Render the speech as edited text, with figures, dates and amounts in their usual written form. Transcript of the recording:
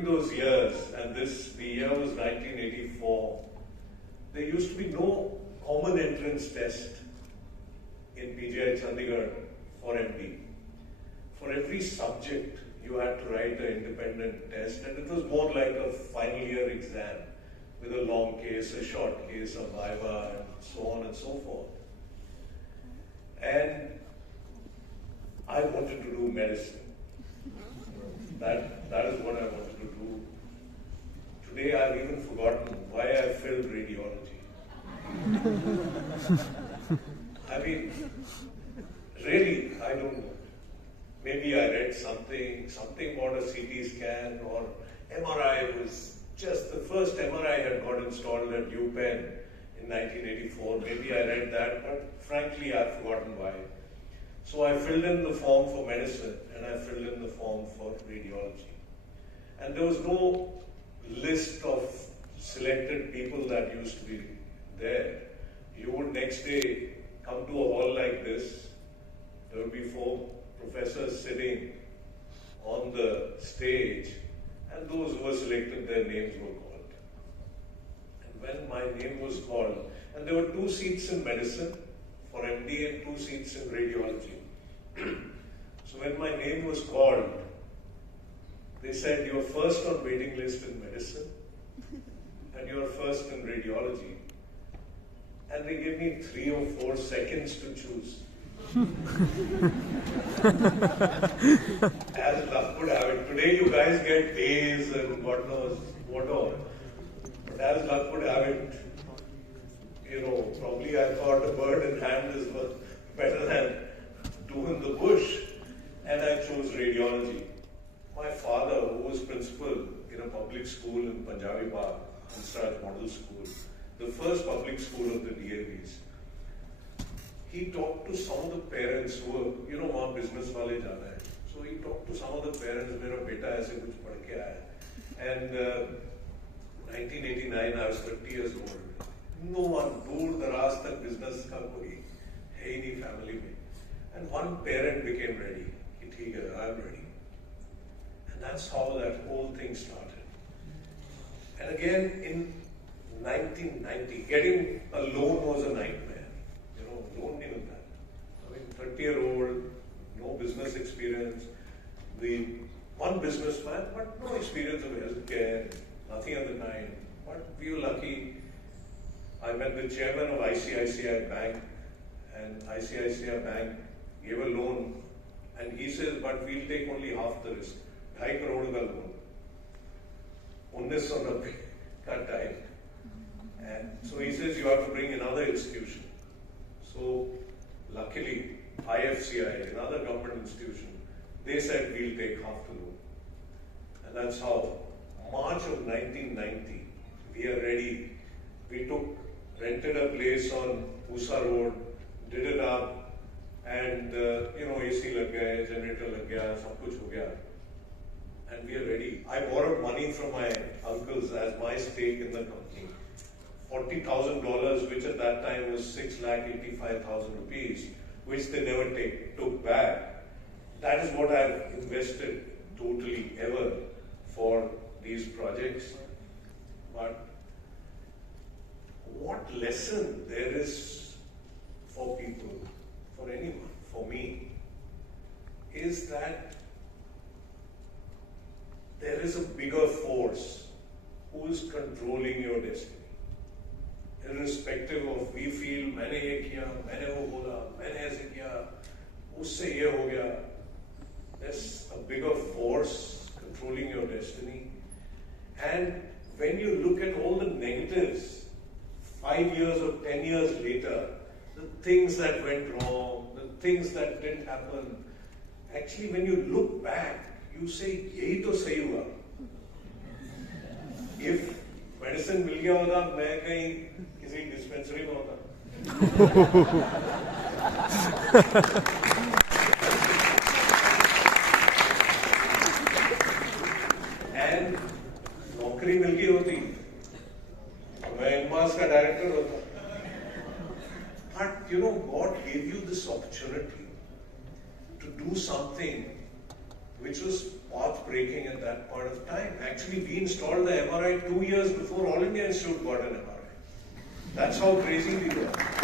during those years, and the year was 1984, there used to be no common entrance test in PGI Chandigarh for MD. For every subject, you had to write an independent test, and it was more like a final year exam with a long case, a short case, a viva, and so on and so forth. And I wanted to do medicine. That is what I wanted to do. Today I've even forgotten why I failed radiology. I mean, really, I don't know. Maybe I read something about a CT scan, or MRI was just the first MRI had got installed at UPenn in 1984. Maybe I read that, but frankly I've forgotten why. So I filled in the form for medicine and I filled in the form for radiology. And there was no list of selected people that used to be there. You would next day come to a hall like this. There would be 4 professors sitting on the stage, and those who were selected, their names were called. And when my name was called, and there were 2 seats in medicine for MD and 2 seats in radiology. So when my name was called, they said, "You're first on waiting list in medicine and you're first in radiology." And they gave me 3 or 4 seconds to choose. As luck would have it, today you guys get days and God knows what all. But as luck would have it, probably I thought a bird in hand is better than 2 in the bush, and I chose radiology. My father, who was principal in a public school in Punjabi Bagh, Insraj Model School, the first public school of the DAVs, he talked to some of the parents who were, वहाँ business वाले जाना है. So he talked to some of the parents, मेरा बेटा ऐसे कुछ पढ़ के आया. And 1989, I was 30 years old. No one, दूर दराज तक business का कोई है ही नहीं family में. And one parent became ready. कि ठीक है, I'm ready. And that's how that whole thing started. And again, in 1990, getting a loan was a nightmare. Loan even that. I mean, 30-year-old, no business experience, the one businessman, but no experience of healthcare, nothing at the time. But we were lucky. I met the chairman of ICICI Bank, and ICICI Bank gave a loan, and he says, "But we'll take only half the risk. 2.5 crore ka loan. 1990 ka time." And so he says, "You have to bring another institution." So, luckily, IFCI, another government institution, they said, "We'll take half the loan." And that's how, March of 1990, we are ready. We rented a place on Pusa Road, did it up, and, AC lag gaya, generator lag gaya, sab kuch ho gaya. And we are ready. I borrowed money from my uncles as my stake in the company. $40,000, which at that time was 6,85,000 rupees, which they never took back. That is what I've invested totally ever for these projects. But what lesson there is for people, for anyone, for me, is that there is a bigger force who is controlling your destiny. Irrespective of we feel मैंने ये किया, मैंने वो बोला, मैंने ऐसे किया, उससे ये हो गया. There's a bigger force controlling your destiny. And when you look at all the negatives, 5 years or 10 years later, the things that went wrong, the things that didn't happen, actually when you look back, you say, यही तो सही हुआ. If medicine मिल गया होता, मैं कहीं किसी dispensary में होता. And नौकरी मिल गई होती, मैं इनमास का डायरेक्टर होता. But God gave you this opportunity to do something which was path-breaking at that point of time. Actually, we installed the MRI 2 years before All India Institute got an MRI. That's how crazy we were.